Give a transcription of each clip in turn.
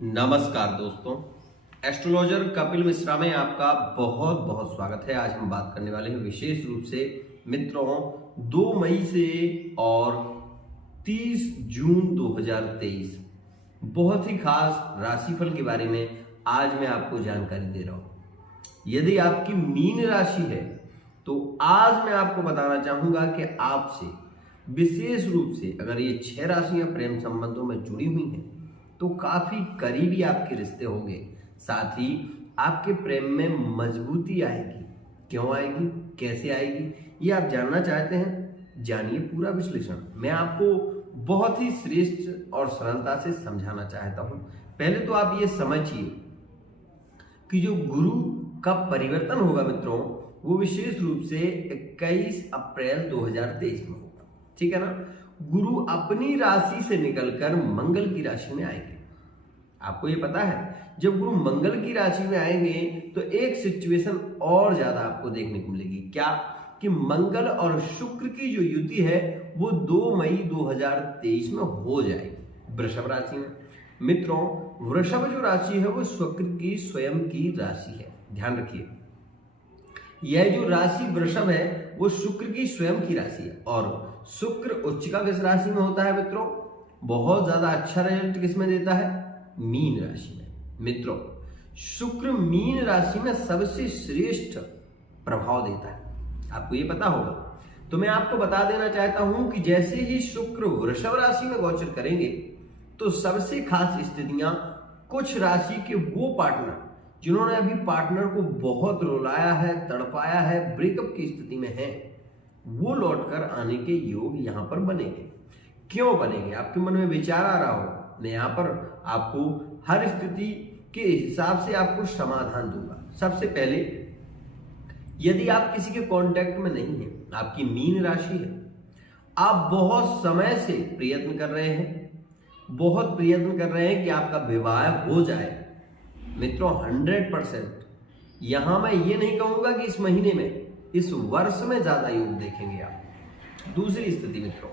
नमस्कार दोस्तों, एस्ट्रोलॉजर कपिल मिश्रा में आपका बहुत बहुत स्वागत है। आज हम बात करने वाले हैं विशेष रूप से मित्रों 2 मई से और 30 जून 2023 बहुत ही खास राशिफल के बारे में आज मैं आपको जानकारी दे रहा हूं। यदि आपकी मीन राशि है तो आज मैं आपको बताना चाहूंगा कि आपसे विशेष रूप से अगर ये 6 राशियां प्रेम संबंधों में जुड़ी हुई हैं तो काफी करीबी आपके रिश्ते होंगे। साथ ही आपके प्रेम में मजबूती आएगी। क्यों आएगी, कैसे आएगी, ये आप जानना चाहते हैं? जानिए पूरा विश्लेषण। मैं आपको बहुत ही श्रेष्ठ और सरलता से समझाना चाहता हूं। पहले तो आप ये समझिए कि जो गुरु का परिवर्तन होगा मित्रों, वो विशेष रूप से 21 अप्रैल 2023 में होगा। ठीक है ना। गुरु अपनी राशि से निकलकर मंगल की राशि में आएंगे। आपको ये पता है, जब गुरु मंगल की राशि में आएंगे तो एक सिचुएशन और ज्यादा आपको देखने को मिलेगी। क्या कि मंगल और शुक्र की जो युति है वो 2 मई 2023 में हो जाएगी वृषभ राशि में। मित्रों, वृषभ जो राशि है वो शुक्र की स्वयं की राशि है। ध्यान रखिए, यह जो राशि वृषभ है वो शुक्र की स्वयं की राशि है। और शुक्र उच्चिका किस राशि में होता है मित्रों? बहुत ज्यादा अच्छा रिजल्ट किसमें देता है? मीन राशि में। मित्रों, शुक्र मीन राशि में सबसे श्रेष्ठ प्रभाव देता है। आपको ये पता होगा। तो मैं आपको बता देना चाहता हूं कि जैसे ही शुक्र वृषभ राशि में गोचर करेंगे तो सबसे खास स्थितियां कुछ राशि के वो पार्टनर जिन्होंने अभी पार्टनर को बहुत रुलाया है, तड़पाया है, ब्रेकअप की स्थिति में है, वो लौटकर आने के योग यहां पर बनेंगे। क्यों बनेंगे? आपके मन में विचार आ रहा होगा। मैं यहां पर आपको हर स्थिति के हिसाब से आपको समाधान दूंगा। सबसे पहले, यदि आप किसी के कांटेक्ट में नहीं है, आपकी मीन राशि है, आप बहुत समय से प्रयत्न कर रहे हैं, बहुत प्रयत्न कर रहे हैं कि आपका विवाह हो जाए मित्रों, 100%। यहां मैं ये नहीं कहूंगा कि इस महीने में, इस वर्ष में ज्यादा योग देखेंगे आप। दूसरी स्थिति मित्रों,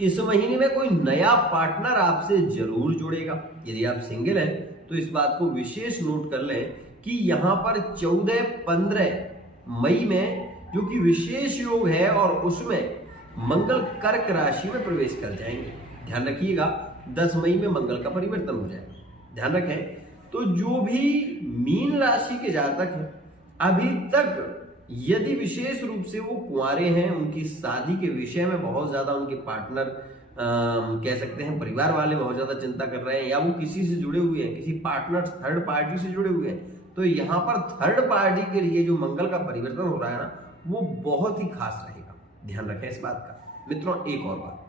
इस महीने में कोई नया पार्टनर आपसे जरूर जुड़ेगा। यदि आप सिंगल हैं तो इस बात को विशेष नोट कर लें कि यहां पर 14-15 मई में जो कि विशेष योग है और उसमें मंगल कर्क राशि में प्रवेश कर जाएंगे। ध्यान रखिएगा, 10 मई में मंगल का परिवर्तन हो जाएगा। ध्यान रखें। तो जो भी मीन राशि के जातक हैं, अभी तक यदि विशेष रूप से वो कुंवारे हैं, उनकी शादी के विषय में बहुत ज्यादा उनके पार्टनर कह सकते हैं परिवार वाले बहुत ज्यादा चिंता कर रहे हैं, या वो किसी से जुड़े हुए हैं, किसी पार्टनर थर्ड पार्टी से जुड़े हुए हैं, तो यहाँ पर थर्ड पार्टी के लिए जो मंगल का परिवर्तन हो रहा है ना, वो बहुत ही खास रहेगा। ध्यान रखें इस बात का। मित्रों, एक और बात,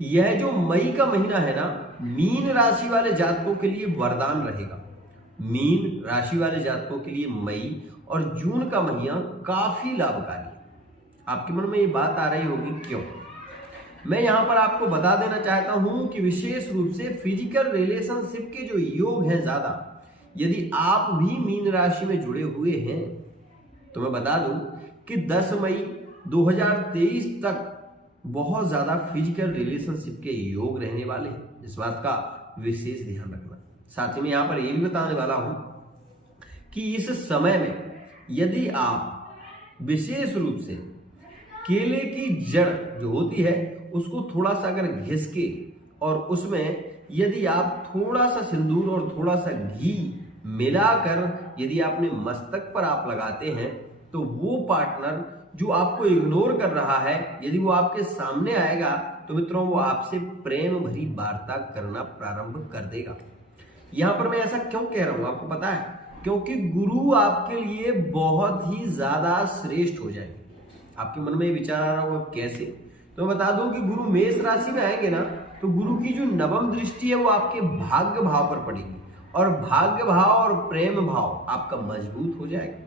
यह जो मई का महीना है ना, मीन राशि वाले जातकों के लिए वरदान रहेगा। मीन राशि वाले जातकों के लिए मई और जून का महीना काफी लाभकारी है। आपके मन में ये बात आ रही होगी, क्यों? मैं यहां पर आपको बता देना चाहता हूं कि विशेष रूप से फिजिकल रिलेशनशिप के जो योग हैं ज्यादा, यदि आप भी मीन राशि में जुड़े हुए हैं तो मैं बता दूं कि 10 मई 2023 तक बहुत ज्यादा फिजिकल रिलेशनशिप के योग रहने वाले हैं। इस बात का विशेष ध्यान रखना। साथ ही मैं यहां पर यह भी बताने वाला हूं कि इस समय में यदि आप विशेष रूप से केले की जड़ जो होती है उसको थोड़ा सा अगर घिस के और उसमें यदि आप थोड़ा सा सिंदूर और थोड़ा सा घी मिलाकर यदि आपने मस्तक पर आप लगाते हैं तो वो पार्टनर जो आपको इग्नोर कर रहा है, यदि वो आपके सामने आएगा तो मित्रों वो आपसे प्रेम भरी वार्ता करना प्रारंभ कर देगा। यहां पर मैं ऐसा क्यों कह रहा हूं आपको पता है? क्योंकि गुरु आपके लिए बहुत ही ज्यादा श्रेष्ठ हो जाएंगे। आपके मन में विचार आ रहा होगा कैसे? तो मैं बता दूं कि गुरु मेष राशि में आएंगे ना, तो गुरु की जो नवम दृष्टि है वो आपके भाग्य भाव पर पड़ेगी और भाग्य भाव और प्रेम भाव आपका मजबूत हो जाएगा।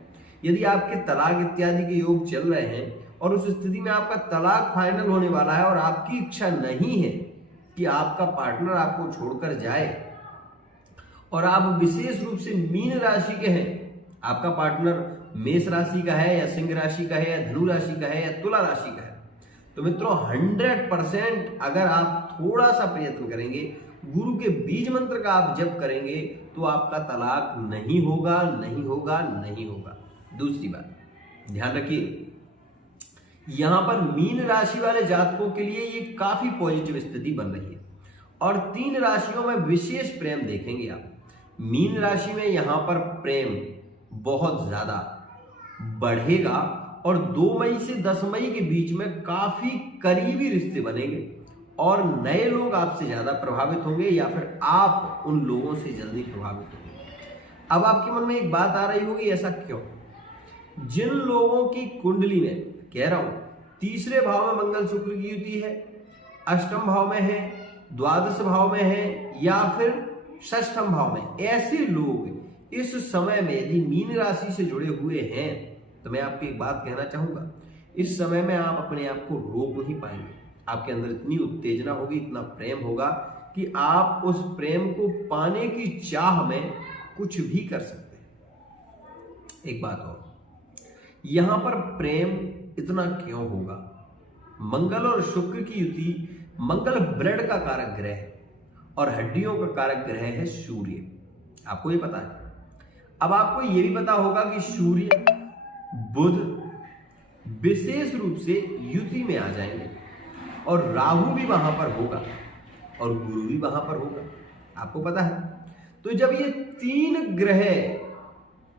यदि आपके तलाक इत्यादि के योग चल रहे हैं और उस स्थिति में आपका तलाक फाइनल होने वाला है और आपकी इच्छा नहीं है कि आपका पार्टनर आपको छोड़कर जाए और आप विशेष रूप से मीन राशि के हैं, आपका पार्टनर मेष राशि का है या सिंह राशि का है या धनु राशि का है या तुला राशि का है, तो मित्रों 100% अगर आप थोड़ा सा प्रयत्न करेंगे गुरु के बीज मंत्र का आप जप करेंगे तो आपका तलाक नहीं होगा, नहीं होगा, नहीं होगा। दूसरी बात ध्यान रखिए, यहां पर मीन राशि वाले जातकों के लिए ये काफी पॉजिटिव स्थिति बन रही है और 3 राशियों में विशेष प्रेम देखेंगे आप। मीन राशि में यहां पर प्रेम बहुत ज्यादा बढ़ेगा और 2 मई से 10 मई के बीच में काफी करीबी रिश्ते बनेंगे और नए लोग आपसे ज्यादा प्रभावित होंगे या फिर आप उन लोगों से जल्दी प्रभावित होंगे। अब आपके मन में एक बात आ रही होगी, ऐसा क्यों? जिन लोगों की कुंडली में, कह रहा हूं, तीसरे भाव में मंगल शुक्र की युति है, अष्टम भाव में है, द्वादश भाव में है या फिर षष्ठम भाव में, ऐसे लोग इस समय में यदि मीन राशि से जुड़े हुए हैं तो मैं आपको एक बात कहना चाहूंगा, इस समय में आप अपने आप को रोक नहीं पाएंगे। आपके अंदर इतनी उत्तेजना होगी, इतना प्रेम होगा कि आप उस प्रेम को पाने की चाह में कुछ भी कर सकते हैं। एक बात और, यहां पर प्रेम इतना क्यों होगा? मंगल और शुक्र की युति, मंगल ब्लड का कारक ग्रह है और हड्डियों का कारक ग्रह है सूर्य, आपको ये पता है। अब आपको ये भी पता होगा कि सूर्य बुध विशेष रूप से युति में आ जाएंगे और राहु भी वहां पर होगा और गुरु भी वहां पर होगा, आपको पता है। तो जब ये 3 ग्रह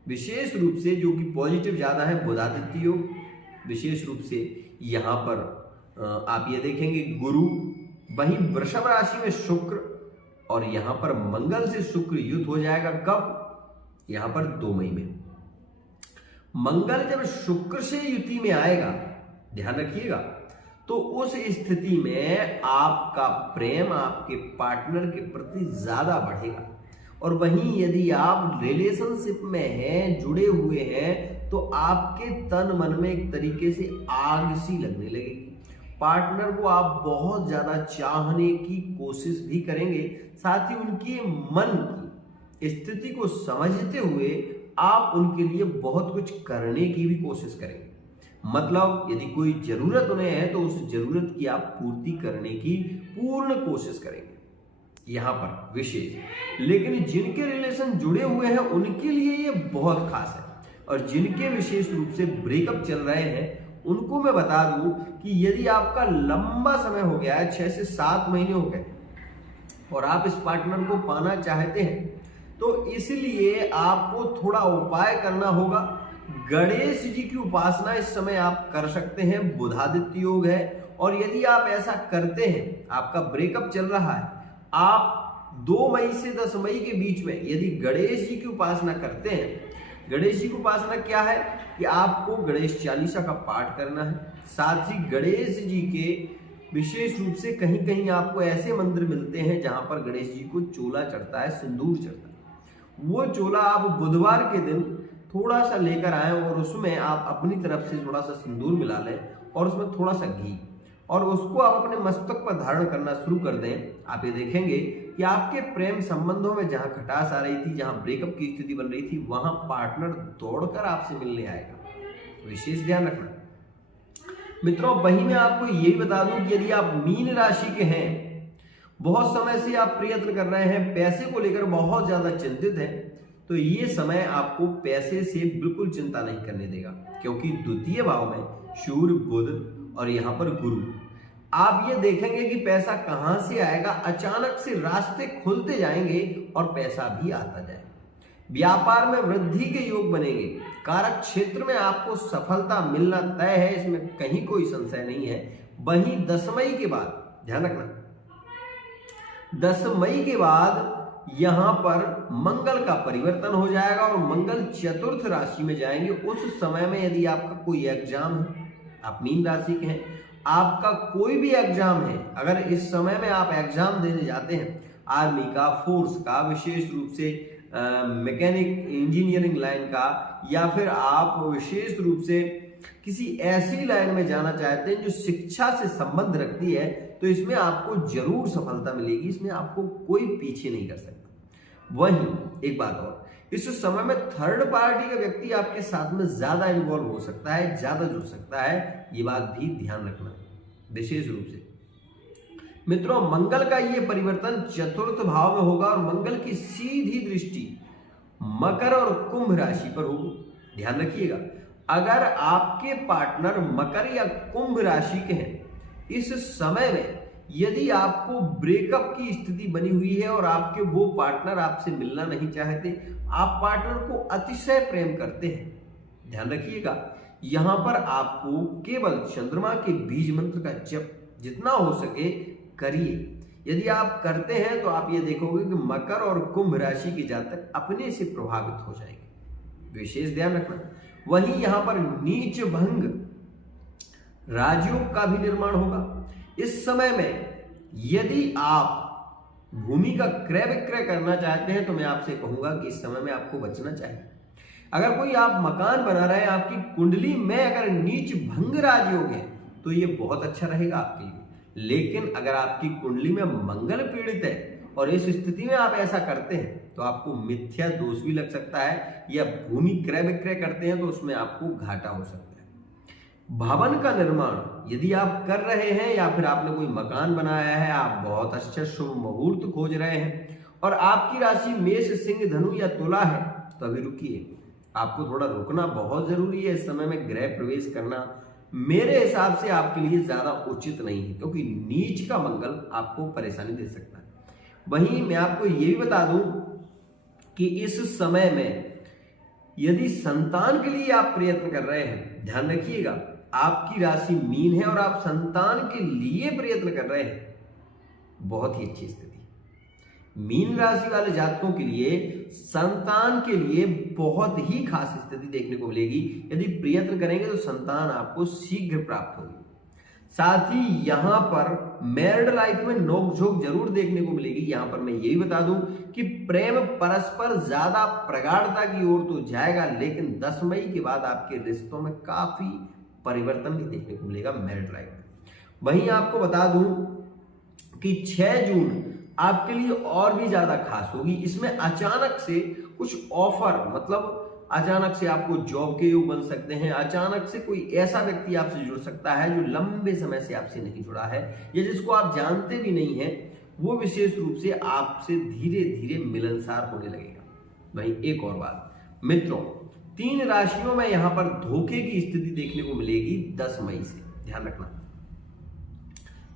विशेष रूप से जो कि पॉजिटिव ज्यादा है, बुधादित्य योग विशेष रूप से यहां पर आप ये देखेंगे गुरु, वहीं वृषभ राशि में शुक्र और यहां पर मंगल से शुक्र युत हो जाएगा। कब? यहां पर 2 मई में। मंगल जब शुक्र से युति में आएगा, ध्यान रखिएगा, तो उस स्थिति में आपका प्रेम आपके पार्टनर के प्रति ज्यादा बढ़ेगा और वहीं यदि आप रिलेशनशिप में हैं, जुड़े हुए हैं, तो आपके तन मन में एक तरीके से आग सी लगने लगेगी। पार्टनर को आप बहुत ज्यादा चाहने की कोशिश भी करेंगे, साथ ही उनके मन की स्थिति को समझते हुए आप उनके लिए बहुत कुछ करने की भी कोशिश करेंगे। मतलब यदि कोई जरूरत उन्हें है तो उस जरूरत की आप पूर्ति करने की पूर्ण कोशिश करेंगे यहां पर विशेष। लेकिन जिनके रिलेशन जुड़े हुए हैं उनके लिए ये बहुत खास है और जिनके विशेष रूप से ब्रेकअप चल रहे हैं उनको मैं बता दूं कि यदि आपका लंबा समय हो गया है, 6 से 7 महीने हो गए और आप इस पार्टनर को पाना चाहते हैं, तो इसलिए आपको थोड़ा उपाय करना होगा। गणेश जी की उपासना इस समय आप कर सकते हैं, बुधादित्य योग है और यदि आप ऐसा करते हैं, आपका ब्रेकअप चल रहा है, आप 2 मई से 10 मई के बीच में यदि गणेश जी की उपासना करते हैं, गणेश जी की उपासना क्या है कि आपको गणेश चालीसा का पाठ करना है। साथ ही गणेश जी के विशेष रूप से कहीं कहीं आपको ऐसे मंदिर मिलते हैं जहां पर गणेश जी को चोला चढ़ता है, सिंदूर चढ़ता है। वो चोला आप बुधवार के दिन थोड़ा सा लेकर आए और उसमें आप अपनी तरफ से थोड़ा सा सिंदूर मिला लें और उसमें थोड़ा सा घी और उसको आप अपने मस्तक पर धारण करना शुरू कर दें। आप ये देखेंगे कि आपके प्रेम संबंधों में जहां खटास आ रही थी, जहां ब्रेकअप की स्थिति बन रही थी, वहां पार्टनर दौड़कर आपसे मिलने आएगा। विशेष ध्यान रखना मित्रों। वहीं मैं आपको ये बता दूं कि यदि आप मीन राशि के हैं, बहुत समय से आप प्रयत्न कर रहे हैं, पैसे को लेकर बहुत ज्यादा चिंतित हैं, तो ये समय आपको पैसे से बिल्कुल चिंता नहीं करने देगा, क्योंकि द्वितीय भाव में सूर्य, बुध और यहाँ पर गुरु। आप ये देखेंगे कि पैसा कहां से आएगा, अचानक से रास्ते खुलते जाएंगे और पैसा भी आता जाएगा। व्यापार में वृद्धि के योग बनेंगे, कारक क्षेत्र में आपको सफलता मिलना तय है, इसमें कहीं कोई संशय नहीं है। वहीं 10 मई के बाद ध्यान रखना, 10 मई के बाद यहां पर मंगल का परिवर्तन हो जाएगा और मंगल चतुर्थ राशि में जाएंगे। उस समय में यदि आपका कोई एग्जाम है, आप मीन राशि के हैं, आपका कोई भी एग्जाम है, अगर इस समय में आप एग्जाम देने जाते हैं, आर्मी का, फोर्स का, विशेष रूप से मैकेनिक इंजीनियरिंग लाइन का, या फिर आप विशेष रूप से किसी ऐसी लाइन में जाना चाहते हैं जो शिक्षा से संबंध रखती है, तो इसमें आपको जरूर सफलता मिलेगी, इसमें आपको कोई पीछे नहीं कर सकता। वहीं एक बात और, इस समय में थर्ड पार्टी का व्यक्ति आपके साथ में ज्यादा इन्वॉल्व हो सकता है, ज्यादा जुड़ सकता है, ये बात भी ध्यान रखना विशेष रूप से। मित्रों मंगल का ये परिवर्तन चतुर्थ भाव में होगा और मंगल की सीधी दृष्टि मकर और कुंभ राशि पर होगी। ध्यान रखिएगा, अगर आपके पार्टनर मकर या कुंभ राशि के हैं, इस समय में यदि आपको ब्रेकअप की स्थिति बनी हुई है और आपके वो पार्टनर आपसे मिलना नहीं चाहते, आप पार्टनर को अतिशय प्रेम करते हैं, ध्यान रखिएगा, यहां पर आपको केवल चंद्रमा के बीज मंत्र का जप जितना हो सके करिए। यदि आप करते हैं तो आप ये देखोगे कि मकर और कुंभ राशि के जातक अपने से प्रभावित हो जाएंगे, विशेष ध्यान रखना। वहीं यहां पर नीच भंग राजयोग का भी निर्माण होगा। इस समय में यदि आप भूमि का क्रय विक्रय करना चाहते हैं तो मैं आपसे कहूंगा कि इस समय में आपको बचना चाहिए। अगर कोई आप मकान बना रहे हैं, आपकी कुंडली में अगर नीच भंग राजयोग है तो ये बहुत अच्छा रहेगा आपके लिए। लेकिन अगर आपकी कुंडली में मंगल पीड़ित है और इस स्थिति में आप ऐसा करते हैं तो आपको मिथ्या दोष भी लग सकता है, या भूमि क्रय विक्रय करते हैं तो उसमें आपको घाटा हो सकता है। भवन का निर्माण यदि आप कर रहे हैं या फिर आपने कोई मकान बनाया है, आप बहुत अच्छा शुभ मुहूर्त खोज रहे हैं और आपकी राशि मेष, सिंह, धनु या तुला है तो अभी रुकिए, आपको थोड़ा रुकना बहुत जरूरी है। इस समय में गृह प्रवेश करना मेरे हिसाब से आपके लिए ज्यादा उचित नहीं है, क्योंकि नीच का मंगल आपको परेशानी दे सकता है। वहीं मैं आपको ये भी बता दूं कि इस समय में यदि संतान के लिए आप प्रयत्न कर रहे हैं, ध्यान रखिएगा, आपकी राशि मीन है और आप संतान के लिए प्रयत्न कर रहे हैं, बहुत ही अच्छी स्थिति। मीन राशि वाले जातकों के लिए संतान के लिए बहुत ही खास स्थिति देखने को मिलेगी। यदि प्रयत्न करेंगे तो संतान आपको शीघ्र प्राप्त होगी। साथ ही यहां पर मैरिड लाइफ में नोकझोंक जरूर देखने को मिलेगी। यहां पर मैं यही बता दूं कि प्रेम परस्पर ज्यादा प्रगाढ़ता की ओर तो जाएगा, लेकिन 10 मई के बाद आपके रिश्तों में काफी परिवर्तन भी देखने को मिलेगा मैरिड लाइफ में। वहीं आपको बता दूं कि 6 जून आपके लिए और भी ज्यादा खास होगी। इसमें अचानक से कुछ ऑफर, मतलब अचानक से आपको जॉब के योग बन सकते हैं, अचानक से कोई ऐसा व्यक्ति आपसे जुड़ सकता है जो लंबे समय से आपसे नहीं जुड़ा है या जिसको आप जानते भी नहीं हैं, वो विशेष रूप से आपसे धीरे धीरे मिलनसार होने लगेगा। वहीं एक और बात मित्रों, 3 राशियों में यहां पर धोखे की स्थिति देखने को मिलेगी 10 मई से, ध्यान रखना।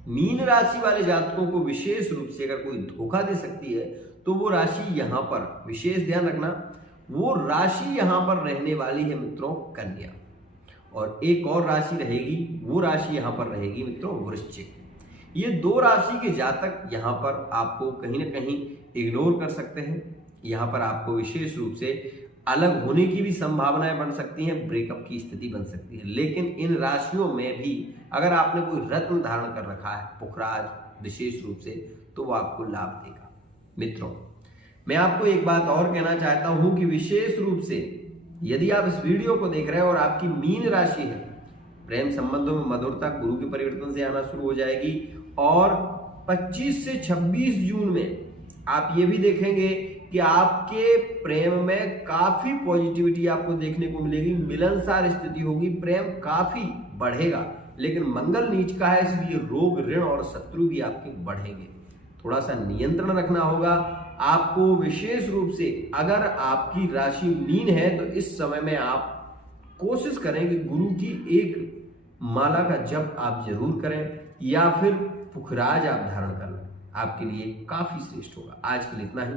मीन राशि वाले जातकों को विशेष रूप से अगर कोई धोखा दे सकती है तो वो राशि यहां पर, विशेष ध्यान रखना, वो राशि यहां पर रहने वाली है मित्रों कन्या, और एक और राशि रहेगी, वो राशि यहां पर रहेगी मित्रों वृश्चिक। ये 2 राशि के जातक यहां पर आपको कहीं ना कहीं इग्नोर कर सकते हैं। यहां पर आपको विशेष रूप से अलग होने की भी संभावनाएं बन सकती हैं, ब्रेकअप की स्थिति बन सकती है। लेकिन इन राशियों में भी अगर आपने कोई रत्न धारण कर रखा है, पुखराज विशेष रूप से, तो वो आपको लाभ देगा। मित्रों मैं आपको एक बात और कहना चाहता हूं कि विशेष रूप से यदि आप इस वीडियो को देख रहे हैं और आपकी मीन राशि है, प्रेम संबंधों में मधुरता गुरु के परिवर्तन से आना शुरू हो जाएगी और 25 से 26 जून में आप ये भी देखेंगे कि आपके प्रेम में काफी पॉजिटिविटी आपको देखने को मिलेगी, मिलनसार स्थिति होगी, प्रेम काफी बढ़ेगा। लेकिन मंगल नीच का है, इसलिए रोग, ऋण और शत्रु भी आपके बढ़ेंगे। थोड़ा सा नियंत्रण रखना होगा आपको। विशेष रूप से अगर आपकी राशि मीन है तो इस समय में आप कोशिश करें कि गुरु की एक माला का जप आप जरूर करें या फिर पुखराज आप धारण कर लें, आपके लिए काफी श्रेष्ठ होगा। आज के लिए इतना ही।